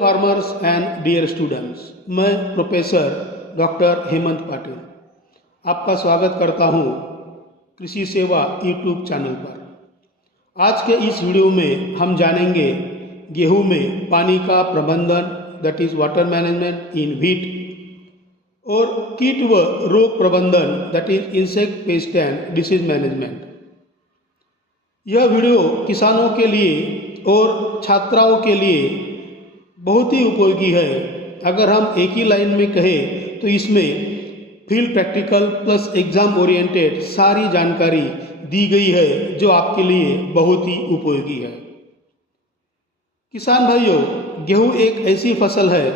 Farmers and dear students, मैं professor doctor Hemant Patil आपका स्वागत करता हूं कृषि सेवा यूट्यूब चैनल पर। आज के इस वीडियो में हम जानेंगे गेहूं में पानी का प्रबंधन, that is water management in wheat, और कीट व रोग प्रबंधन, that is insect pest and disease management. यह वीडियो किसानों के लिए और छात्राओं के लिए बहुत ही उपयोगी है। अगर हम एक ही लाइन में कहें तो इसमें field practical plus exam oriented सारी जानकारी दी गई है जो आपके लिए बहुत ही उपयोगी है। किसान भाइयों, गेहूं एक ऐसी फसल है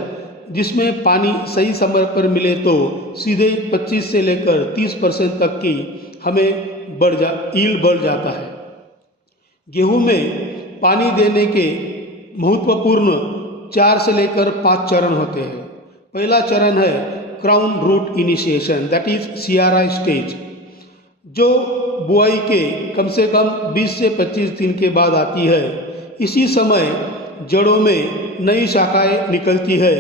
जिसमें पानी सही समय पर मिले तो सीधे 25 से लेकर 30% तक की हमें ईल्ड बढ़ जाता है। गेहूं में पानी देने के महत्वपूर्ण 4 से लेकर 5 चरण होते हैं। पहला चरण है crown root initiation, that is CRI stage, जो बुआई के कम से कम 20 से 25 दिन के बाद आती है। इसी समय जड़ों में नई शाखाएं निकलती है।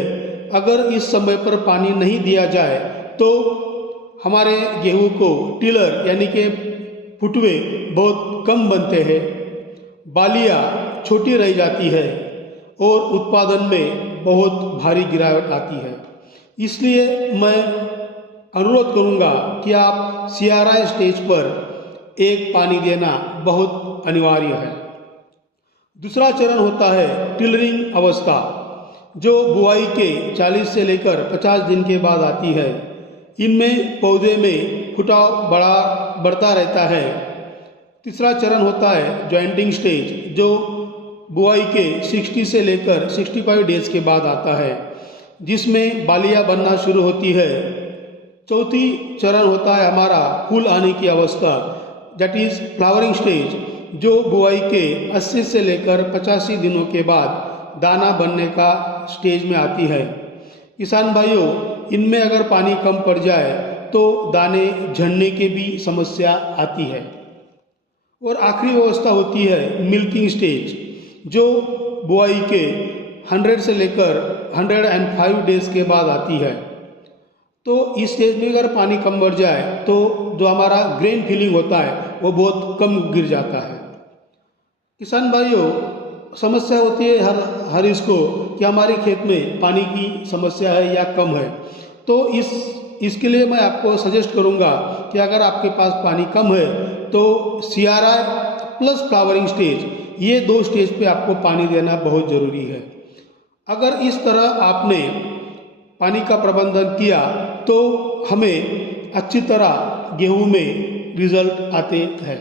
अगर इस समय पर पानी नहीं दिया जाए तो हमारे गेहूं को टिलर यानी कि फुटवे बहुत कम बनते हैं, बालियाँ छोटी रह जाती है और उत्पादन में बहुत भारी गिरावट आती है। इसलिए मैं अनुरोध करूंगा कि आप CRI स्टेज पर एक पानी देना बहुत अनिवार्य है। दूसरा चरण होता है टिलरिंग अवस्था, जो बुआई के 40 से लेकर 50 दिन के बाद आती है। इनमें पौधे में फुटाव बढ़ता रहता है। तीसरा चरण होता है जॉइंटिंग स्टेज, जो बुआई के 60 से लेकर 65 डेज के बाद आता है, जिसमें बालियाँ बनना शुरू होती है। चौथी चरण होता है हमारा फूल आने की अवस्था, दैट इज फ्लावरिंग स्टेज, जो बुआई के 80 से लेकर 85 दिनों के बाद दाना बनने का स्टेज में आती है। किसान भाइयों, इनमें अगर पानी कम पड़ जाए तो दाने झड़ने की भी समस्या आती है। और आखिरी व्यवस्था होती है मिल्किंग स्टेज, जो बुआई के 100 से लेकर 105 डेज के बाद आती है। तो इस स्टेज में अगर पानी कम बढ़ जाए तो जो हमारा ग्रेन फिलिंग होता है वो बहुत कम गिर जाता है। किसान भाइयों, समस्या होती है हर इसको कि हमारे खेत में पानी की समस्या है या कम है। तो इसके लिए मैं आपको सजेस्ट करूंगा कि अगर आपके पास पानी कम है तो CRI प्लस फ्लावरिंग स्टेज, ये 2 स्टेज पे आपको पानी देना बहुत ज़रूरी है। अगर इस तरह आपने पानी का प्रबंधन किया तो हमें अच्छी तरह गेहूं में रिजल्ट आते हैं।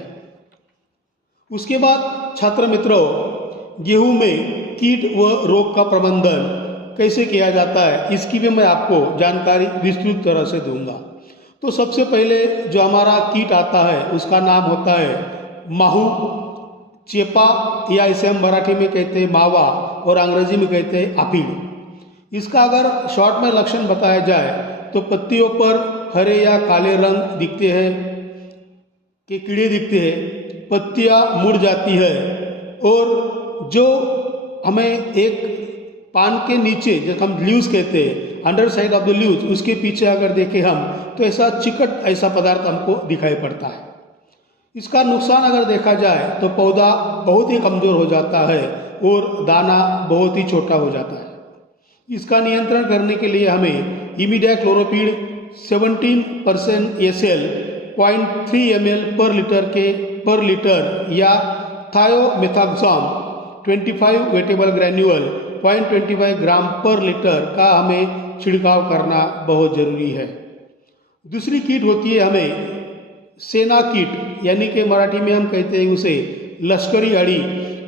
उसके बाद छात्र मित्रों, गेहूं में कीट व रोग का प्रबंधन कैसे किया जाता है इसकी भी मैं आपको जानकारी विस्तृत तरह से दूंगा। तो सबसे पहले जो हमारा कीट आता है उसका नाम होता है माहू, चेपा, या इसे हम मराठी में कहते हैं मावा और अंग्रेजी में कहते हैं आफिड। इसका अगर शॉर्ट में लक्षण बताया जाए तो पत्तियों पर हरे या काले रंग दिखते हैं के कीड़े दिखते हैं, पत्तियां मुड़ जाती है, और जो हमें एक पान के नीचे जो हम लीव्स कहते हैं, under side of the leaves, उसके पीछे अगर देखें हम तो ऐसा चिकट ऐसा पदार्थ हमको दिखाई पड़ता है। इसका नुकसान अगर देखा जाए तो पौधा बहुत ही कमज़ोर हो जाता है और दाना बहुत ही छोटा हो जाता है। इसका नियंत्रण करने के लिए हमें इमिडाक्लोरोपीड 17% SL 0.3 ml पर लीटर या थायोमेथाक्साम 25 वेटेबल ग्रैन्यूअल 0.25 ग्राम पर लीटर का हमें छिड़काव करना बहुत ज़रूरी है। दूसरी कीट होती है हमें सेना कीट, यानी कि मराठी में हम कहते हैं उसे लश्करी अड़ी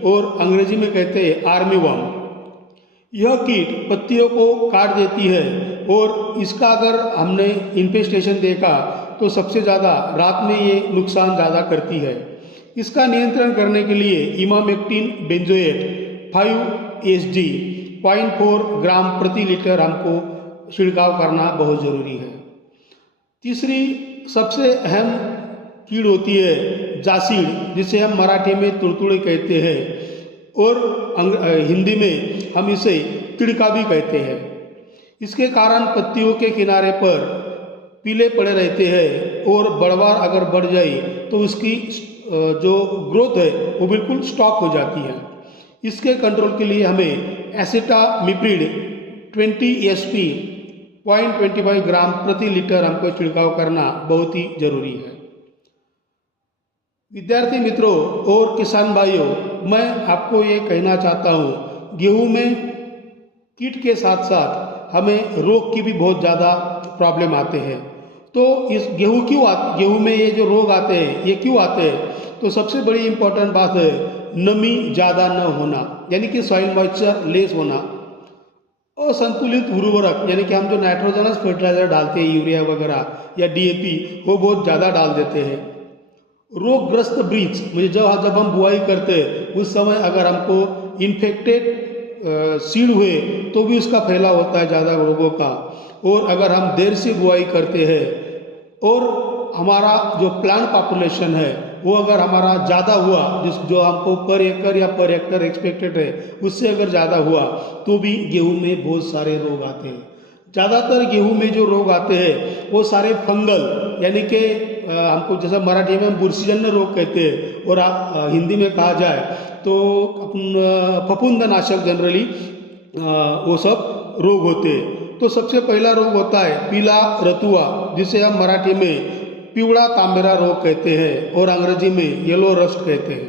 और अंग्रेजी में कहते हैं आर्मी वर्म। यह कीट पत्तियों को काट देती है और इसका अगर हमने इन्फेस्टेशन देखा तो सबसे ज़्यादा रात में ये नुकसान ज़्यादा करती है। इसका नियंत्रण करने के लिए इमामेक्टिन बेंजोएट 5 0.4 ग्राम प्रति लीटर हमको छिड़काव करना बहुत ज़रूरी है। तीसरी सबसे अहम कीड़ होती है जासीड़, जिसे हम मराठी में तुड़तुड़े कहते हैं और हिंदी में हम इसे तिड़का भी कहते हैं। इसके कारण पत्तियों के किनारे पर पीले पड़े रहते हैं और बढ़वार अगर बढ़ जाए तो उसकी जो ग्रोथ है वो बिल्कुल स्टॉप हो जाती है। इसके कंट्रोल के लिए हमें एसिटामिप्रिड 20 एसपी 0.25 ग्राम प्रति लीटर हमको छिड़काव करना बहुत ही जरूरी है। विद्यार्थी मित्रों और किसान भाइयों, मैं आपको ये कहना चाहता हूँ, गेहूं में कीट के साथ साथ हमें रोग की भी बहुत ज़्यादा प्रॉब्लम आते हैं। तो इस गेहूं में ये जो रोग आते हैं ये क्यों आते हैं? तो सबसे बड़ी इम्पोर्टेंट बात है नमी ज़्यादा न होना, यानी कि सॉइल मॉइस्चर लेस होना। असंतुलित उर्वरक यानी कि हम जो नाइट्रोजनस फर्टिलाइजर डालते हैं, यूरिया वगैरह या डीएपी, वो बहुत ज़्यादा डाल देते हैं। रोगग्रस्त बीज, मुझे जब हम बुआई करते हैं उस समय अगर हमको इन्फेक्टेड सीड हुए तो भी उसका फैलाव होता है ज़्यादा रोगों का। और अगर हम देर से बुआई करते हैं और हमारा जो प्लांट पॉपुलेशन है वो अगर हमारा ज़्यादा हुआ, जो हमको पर एकड़ या पर हेक्टर एक्सपेक्टेड है उससे अगर ज़्यादा हुआ तो भी गेहूं में बहुत सारे रोग आते हैं। ज़्यादातर गेहूं में जो रोग आते हैं वो सारे फंगल, यानी कि हमको जैसा मराठी में हम बुरशीजन्य रोग कहते हैं और हिंदी में कहा जाए तो फफूंदनाशक जनरली वो सब रोग होते हैं। तो सबसे पहला रोग होता है पीला रतुआ, जिसे हम मराठी में पिवड़ा तांबेरा रोग कहते हैं और अंग्रेजी में येलो रस्ट कहते हैं।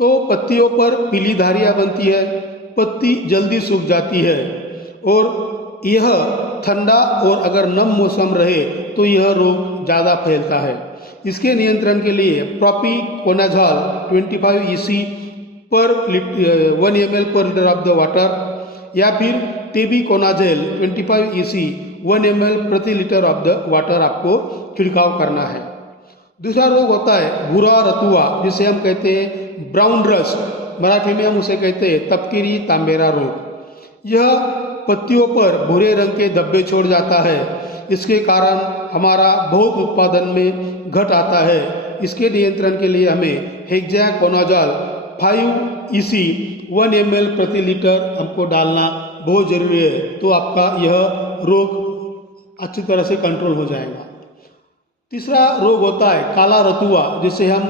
तो पत्तियों पर पीली धारियाँ बनती है, पत्ती जल्दी सूख जाती है और यह ठंडा और अगर नम मौसम रहे तो यह रोग ज़्यादा फैलता है। इसके नियंत्रण के लिए प्रोपिकोनाज़ोल 25 EC पर 1 ml पर लीटर ऑफ द वाटर या फिर टेबुकोनाज़ोल 25 EC 1 ml प्रति लीटर ऑफ द वाटर आपको छिड़काव करना है। दूसरा रोग होता है भूरा रतुआ, जिसे हम कहते हैं ब्राउन रस्ट, मराठी में हम उसे कहते हैं तपकिरी तांबेरा रोग। यह पत्तियों पर भूरे रंग के धब्बे छोड़ जाता है। इसके कारण हमारा बहुत उत्पादन में घट आता है। इसके नियंत्रण के लिए हमें हेक्साकोनाज़ोल 5 EC 1 ml प्रति लीटर हमको डालना बहुत ज़रूरी है, तो आपका यह रोग अच्छी तरह से कंट्रोल हो जाएगा। तीसरा रोग होता है काला रतुआ, जिसे हम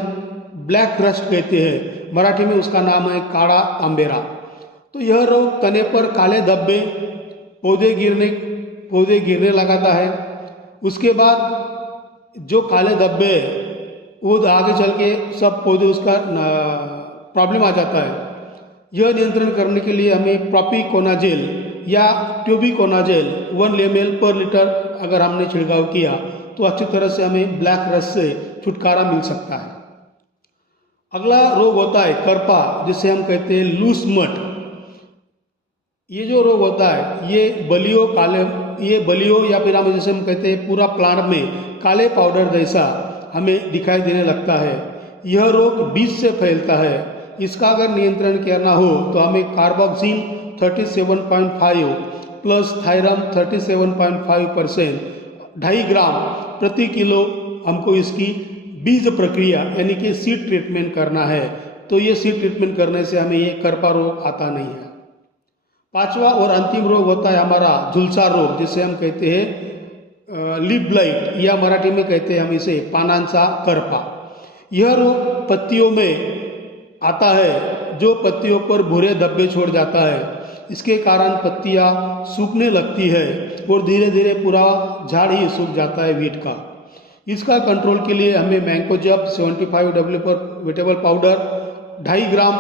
ब्लैक रस्ट कहते हैं, मराठी में उसका नाम है काड़ा तांबेरा। तो यह रोग तने पर काले धब्बे, पौधे गिरने लगाता है। उसके बाद जो काले धब्बे वो आगे चल के सब पौधे उसका प्रॉब्लम आ जाता है। यह नियंत्रण करने के लिए हमें प्रोपिकोनाज़ोल या टेबुकोनाज़ोल 1 ml पर लीटर अगर हमने छिड़काव किया तो अच्छी तरह से हमें ब्लैक रस्ट से छुटकारा मिल सकता है। अगला रोग होता है करपा, जिसे हम कहते हैं लूस मट। ये जो रोग होता है ये बलियों या फिर हम जैसे हम कहते हैं पूरा प्लांट में काले पाउडर जैसा हमें दिखाई देने लगता है। यह रोग बीज से फैलता है। इसका अगर नियंत्रण करना हो तो हमें कार्बोक्सिन 37.5 प्लस थायरम 37.5% 2.5 ग्राम प्रति किलो हमको इसकी बीज प्रक्रिया यानी कि सीड ट्रीटमेंट करना है। तो ये सीड ट्रीटमेंट करने से हमें ये करपा रोग आता नहीं है। पांचवा और अंतिम रोग होता है हमारा झुलसा रोग, जिसे हम कहते हैं लीफ ब्लाइट या मराठी में कहते हैं हम इसे पानांचा करपा। यह रोग पत्तियों में आता है, जो पत्तियों पर भूरे धब्बे छोड़ जाता है। इसके कारण पत्तियां सूखने लगती है और धीरे धीरे पूरा झाड़ ही सूख जाता है वीट का। इसका कंट्रोल के लिए हमें मैंकोजेब 75 W पर वेटेबल पाउडर 2.5 ग्राम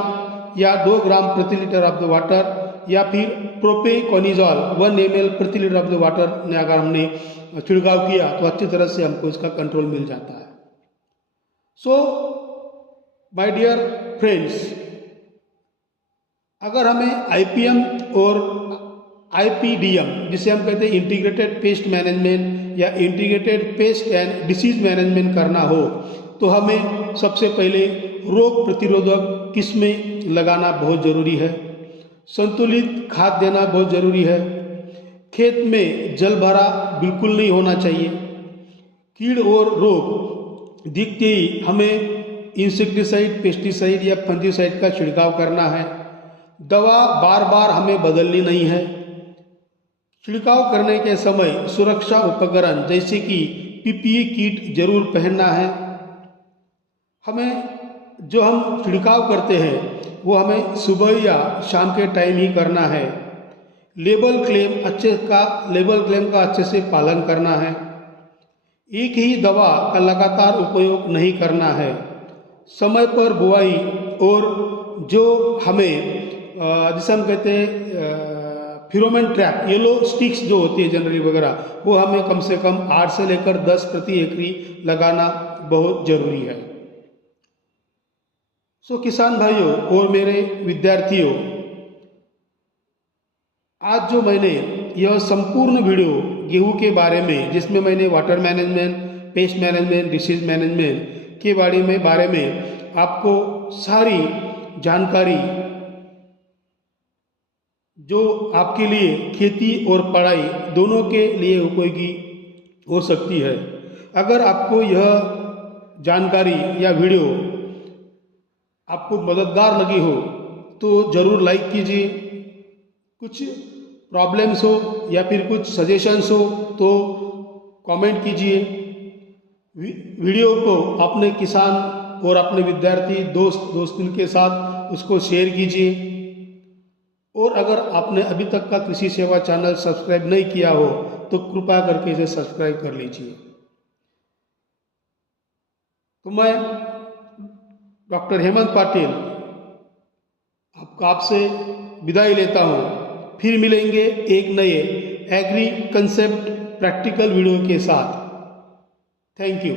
या 2 ग्राम प्रति लीटर ऑफ द वाटर या फिर प्रोपिकोनाज़ोल 1 ml प्रति लीटर ऑफ द वाटर ने अगर हमने छिड़काव किया तो अच्छी तरह से हमको इसका कंट्रोल मिल जाता है। सो माय डियर फ्रेंड्स, अगर हमें IPM और IPDM, जिसे हम कहते हैं इंटीग्रेटेड पेस्ट मैनेजमेंट या integrated pest and disease management करना हो तो हमें सबसे पहले रोग प्रतिरोधक किस्में लगाना बहुत ज़रूरी है। संतुलित खाद देना बहुत ज़रूरी है। खेत में जल भरा बिल्कुल नहीं होना चाहिए। कीड़ और रोग दिखते ही हमें इंसेक्टिसाइड, पेस्टिसाइड या फंजीसाइड का छिड़काव करना है। दवा बार बार हमें बदलनी नहीं है। छिड़काव करने के समय सुरक्षा उपकरण जैसे कि पीपीई किट जरूर पहनना है। हमें जो हम छिड़काव करते हैं वो हमें सुबह या शाम के टाइम ही करना है। लेबल क्लेम का अच्छे से पालन करना है। एक ही दवा का लगातार उपयोग नहीं करना है। समय पर बुआई और जो हमें जिसे हम कहते हैं फेरोमोन ट्रैप, येलो स्टिक्स जो होती है जनरली वगैरह, वो हमें कम से कम 8 से लेकर 10 प्रति एकरी लगाना बहुत ज़रूरी है। सो किसान भाइयों और मेरे विद्यार्थियों, आज जो मैंने यह संपूर्ण वीडियो गेहूं के बारे में, जिसमें मैंने water management, pest management, disease management के बारे में आपको सारी जानकारी जो आपके लिए खेती और पढ़ाई दोनों के लिए उपयोगी हो सकती है। अगर आपको यह जानकारी या वीडियो आपको मददगार लगी हो तो ज़रूर लाइक कीजिए। कुछ प्रॉब्लम्स हो या फिर कुछ सजेशंस हो तो कमेंट कीजिए। वीडियो को अपने किसान और अपने विद्यार्थी दोस्तों के साथ उसको शेयर कीजिए। और अगर आपने अभी तक का कृषि सेवा चैनल सब्सक्राइब नहीं किया हो तो कृपया करके इसे सब्सक्राइब कर लीजिए। तो मैं डॉक्टर हेमंत पाटिल आपसे विदाई लेता हूँ। फिर मिलेंगे एक नए एग्री कंसेप्ट प्रैक्टिकल वीडियो के साथ। Thank you.